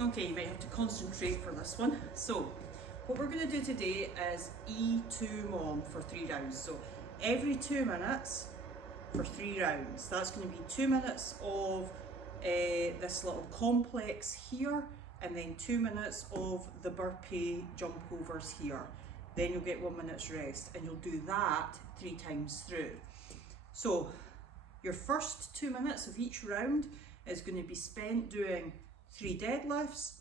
Okay, you might have to concentrate for this one. So, what we're going to do today is E2 mom for 3 rounds. So, every 2 minutes for 3 rounds. That's going to be 2 minutes of this little complex here, and then 2 minutes of the burpee jump overs here. Then you'll get 1 minute's rest, and you'll do that 3 times through. So, your first 2 minutes of each round is going to be spent doing 3 deadlifts,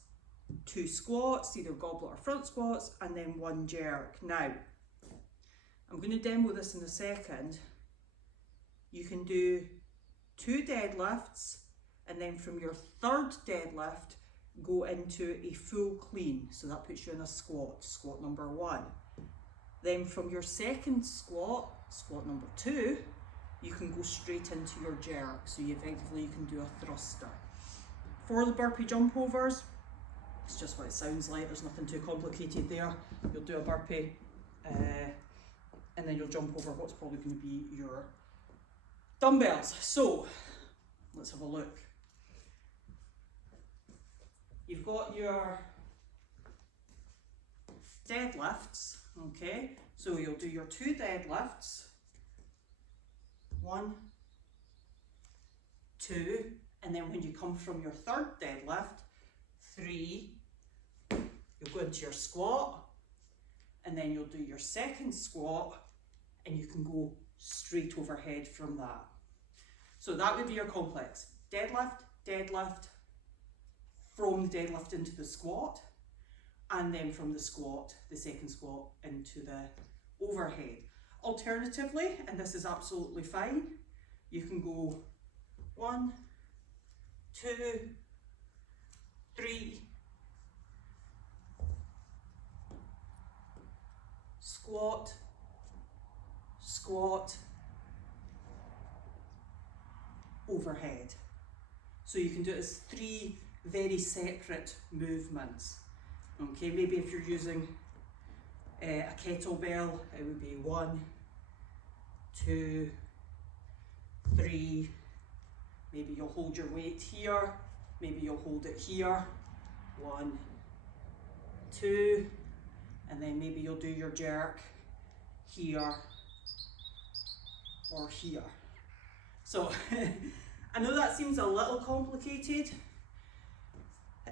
2 squats, either goblet or front squats, and then 1 jerk. Now, I'm going to demo this in a second. You can do 2 deadlifts, and then from your 3rd deadlift, go into a full clean. So that puts you in a squat, squat number 1. Then from your 2nd squat, squat number 2, you can go straight into your jerk. So you can do a thruster. For the burpee jump overs, it's just what it sounds like. There's nothing too complicated there. You'll do a burpee and then you'll jump over what's probably going to be your dumbbells. So let's have a look. You've got your deadlifts, okay? So you'll do your 2 deadlifts, 1, 2, and then when you come from your 3rd deadlift, 3, you'll go into your squat, and then you'll do your 2nd squat, and you can go straight overhead from that. So that would be your complex. Deadlift, deadlift, from the deadlift into the squat, and then from the squat, the 2nd squat, into the overhead. Alternatively, and this is absolutely fine, you can go 1, 2, 3, squat, squat, overhead. So you can do it as 3 very separate movements. Okay, maybe if you're using a kettlebell, it would be 1, 2, 3. Maybe you'll hold your weight here, maybe you'll hold it here, 1, 2, and then maybe you'll do your jerk here or here. So I know that seems a little complicated.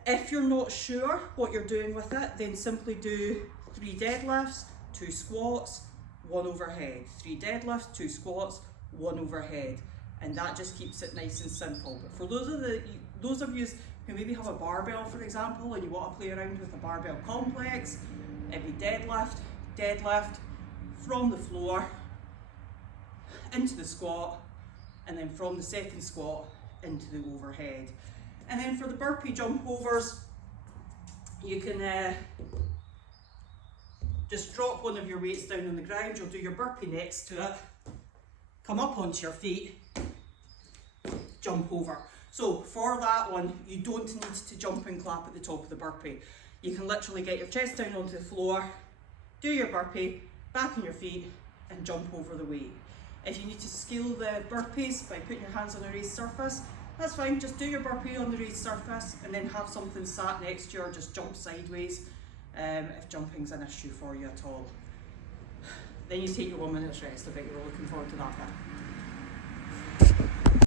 If you're not sure what you're doing with it, then simply do 3 deadlifts, 2 squats, 1 overhead. 3 deadlifts, 2 squats, 1 overhead. And that just keeps it nice and simple. But for those of you who maybe have a barbell, for example, and you want to play around with a barbell complex, it'd be deadlift, deadlift, from the floor, into the squat, and then from the 2nd squat, into the overhead. And then for the burpee jump overs, you can just drop one of your weights down on the ground. You'll do your burpee next to it, come up onto your feet, jump over. So for that one, you don't need to jump and clap at the top of the burpee. You can literally get your chest down onto the floor, do your burpee, back on your feet, and jump over the weight. If you need to scale the burpees by putting your hands on a raised surface, that's fine. Just do your burpee on the raised surface and then have something sat next to you, or just jump sideways if jumping's an issue for you at all. Then you take your 1 minute's rest. I bet you're all looking forward to that bit.